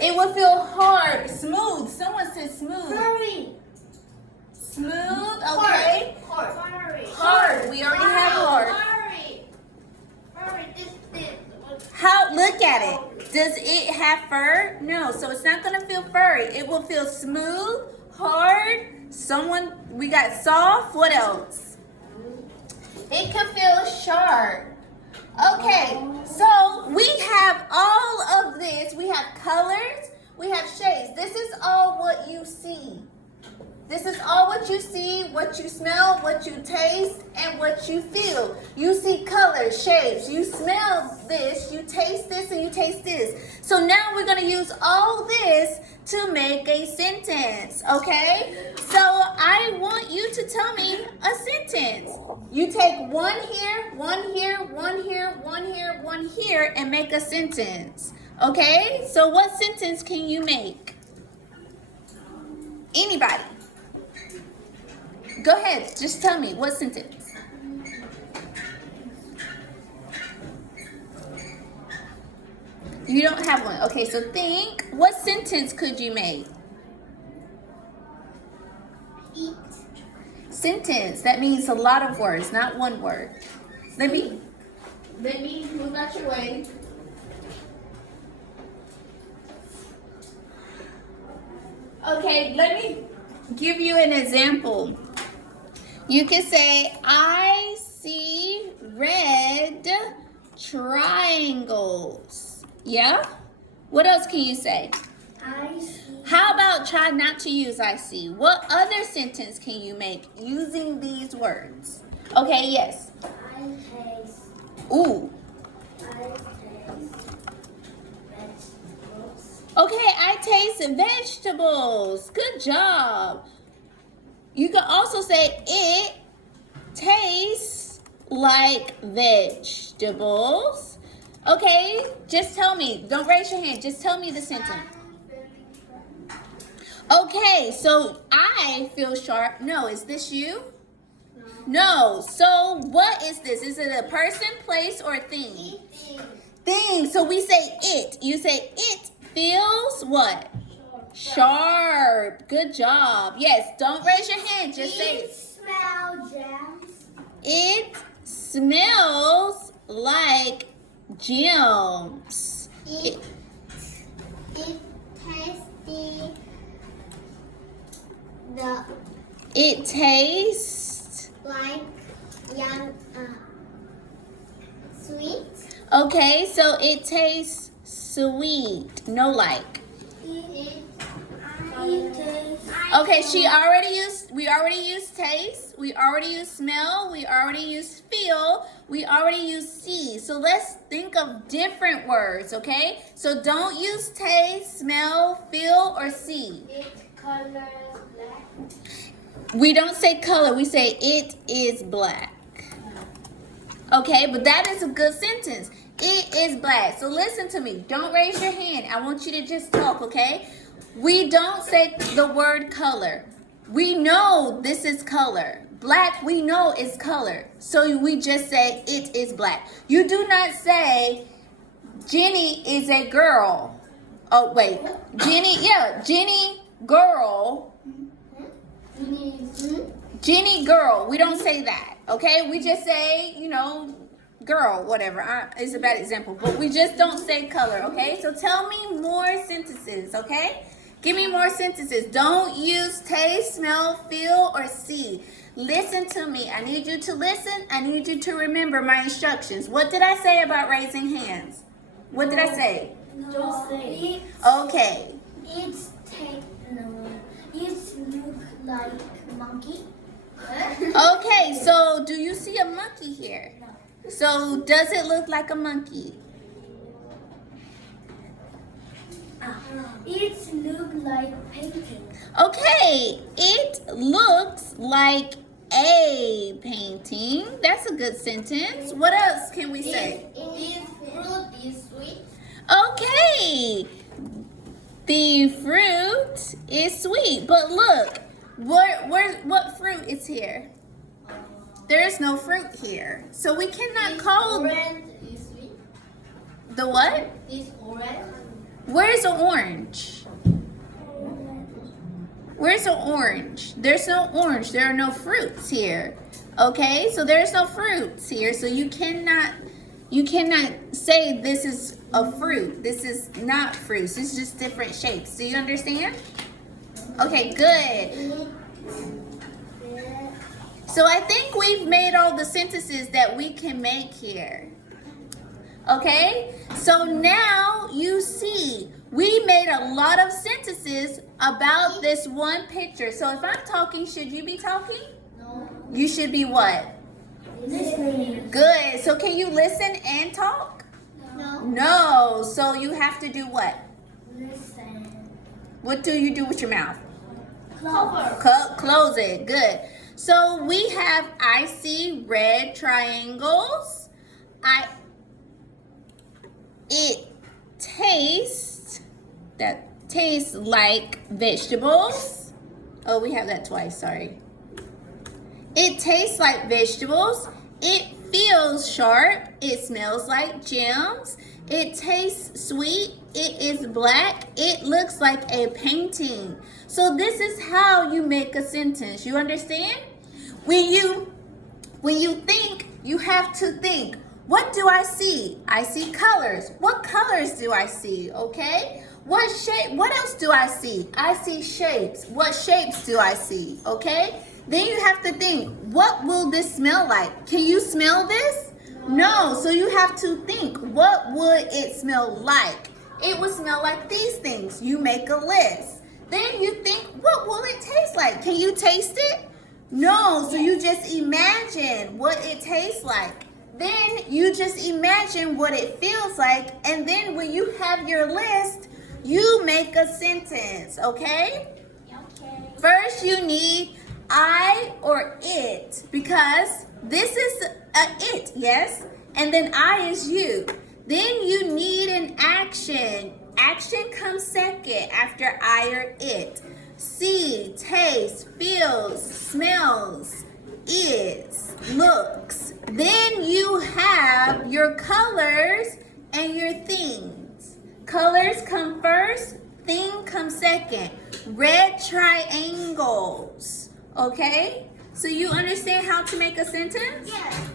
It will feel hard. Smooth. Someone said smooth. Furry. Smooth. Okay. Hard. Hard. We already have hard. Furry. This. How? Look at it. Does it have fur? No. So it's not gonna feel furry. It will feel smooth, hard. We got soft. What else? It can feel sharp. Okay, so we have all of this. We have colors, we have shades. This is all what you see. This is all what you see, what you smell, what you taste, and what you feel. You see colors, shapes. You smell this, you taste this, and you taste this. So now we're going to use all this to make a sentence, okay? So I want you to tell me a sentence. You take one here, one here, one here, one here, one here, and make a sentence, okay? So what sentence can you make? Anybody? Go ahead, just tell me, what sentence? You don't have one. Okay, so think, what sentence could you make? Eat. Sentence, that means a lot of words, not one word. Let me move out your way. Okay, let me give you an example. You can say, I see red triangles. Yeah? What else can you say? I see. How about try not to use I see? What other sentence can you make using these words? Okay, yes. I taste. Ooh. I taste vegetables. Okay, I taste vegetables. Good job. You can also say it tastes like vegetables. Okay, just tell me. Don't raise your hand. Just tell me the sentence. Okay, so I feel sharp. No, is this you? No. So what is this? Is it a person, place, or thing? Eating. Thing. So we say it. You say it feels what? Sharp. Good job. Yes, don't raise your hand. Just say It it. smells gems. It smells like gems. It tastes It tastes. like young sweet. Okay, so it tastes sweet. No like. Okay, we already used taste, we already used smell, we already used feel, we already used see. So let's think of different words, okay? So don't use taste, smell, feel, or see. Its color is black. We don't say color, we say it is black. Okay, but that is a good sentence. It is black. So listen to me. Don't raise your hand. I want you to just talk, okay? We don't say the word color. We know this is color. Black, we know is color. So we just say it is black. You do not say Jenny is a girl. Oh, wait. Jenny, girl. Jenny, girl. We don't say that, okay? We just say, girl, whatever. It's a bad example, but we just don't say color, okay? So tell me more sentences, okay? Give me more sentences. Don't use taste, smell, feel, or see. Listen to me. I need you to listen. I need you to remember my instructions. What did I say about raising hands? What did I say? Don't say. Okay. It look like monkey. Okay, so do you see a monkey here? So does it look like a monkey? It look like painting. Okay, it looks like a painting. That's a good sentence. What else can we say? This fruit is sweet. Okay, the fruit is sweet. But look, what fruit is here? There is no fruit here. So we cannot call Orange is sweet. the what? This orange. Where's the orange? Where's the orange? There's no orange. There are no fruits here. Okay, so there's no fruits here. So you cannot say this is a fruit. This is not fruits. This is just different shapes. Do you understand? Okay, good. So I think we've made all the sentences that we can make here. Okay, so now you see we made a lot of sentences about this one picture. So if I'm talking, should you be talking? No. You should be what? Listening. Good. So can you listen and talk? No. No. So you have to do what? Listen. What do you do with your mouth? Cover. Close it. Good. So we have, I see red triangles. It tastes like vegetables. Oh, we have that twice, sorry. It tastes like vegetables. It feels sharp. It smells like gems. It tastes sweet. It is black. It looks like a painting. So this is how you make a sentence. You understand? When you think, you have to think. What do I see? I see colors. What colors do I see? Okay? What shape? What else do I see? I see shapes. What shapes do I see? Okay? Then you have to think, what will this smell like? Can you smell this? No. So you have to think, what would it smell like? It would smell like these things. You make a list. Then you think, what will it taste like? Can you taste it? No. So you just imagine what it tastes like. Then you just imagine what it feels like, and then when you have your list, you make a sentence, okay? Okay. First, you need I or it, because this is a it, yes? And then I is you. Then you need an action. Action comes second after I or it. See, taste, feels, smells, is, looks. Then you have your colors and your things. Colors come first, thing comes second. Red triangles. Okay? So you understand how to make a sentence? Yes.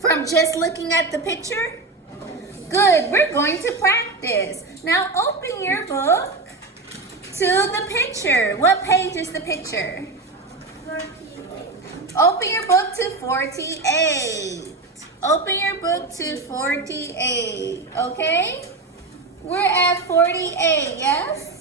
From just looking at the picture? Good. We're going to practice. Now open your book to the picture. What page is the picture? 48. Open your book to 48. Open your book to 48. Okay? We're at 48, yes?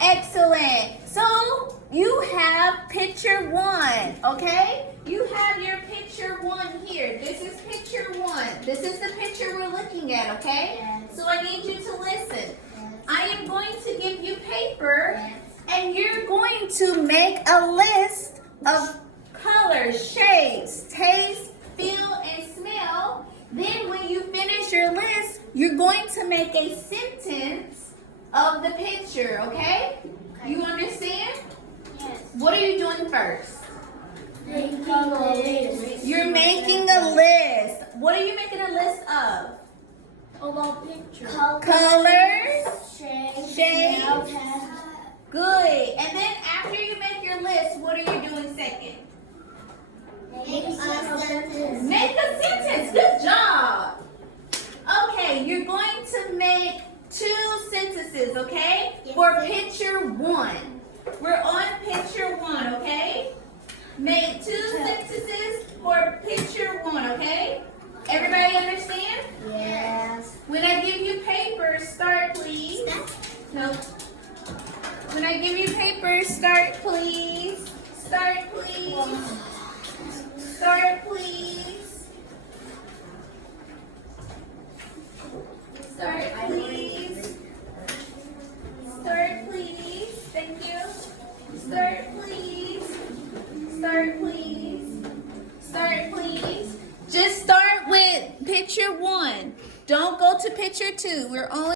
Excellent. So you have picture 1, okay? You have your picture 1 here. This is picture 1. This is the picture we're looking at, okay? Yes. So I need you to listen. Yes. I am going to give you paper, Yes. and you're going to make a list of colors, shapes, taste, feel, and smell. Then when you finish your list, you're going to make a sentence of the picture, okay? You understand? Yes. What are you doing first? Making a list. You're making a list. What are you making a list of? About pictures. Colors. Shapes. Shapes. Smell, taste. Good. And then after you make your list, what are you doing second? Make a sentence. Make a sentence. Good job. Okay, you're going to make 2 sentences, okay? Yes, For ma'am. picture 1. We're on picture 1, okay? Make 2 sentences for picture 1, okay? Everybody understand? Yes. When I give you paper, start please. No. When I give you paper, start please. Start please. Start please. Start please. Start please. Thank you. Start please. Start please. Start please. Just start with picture 1. Don't go to picture 2. We're only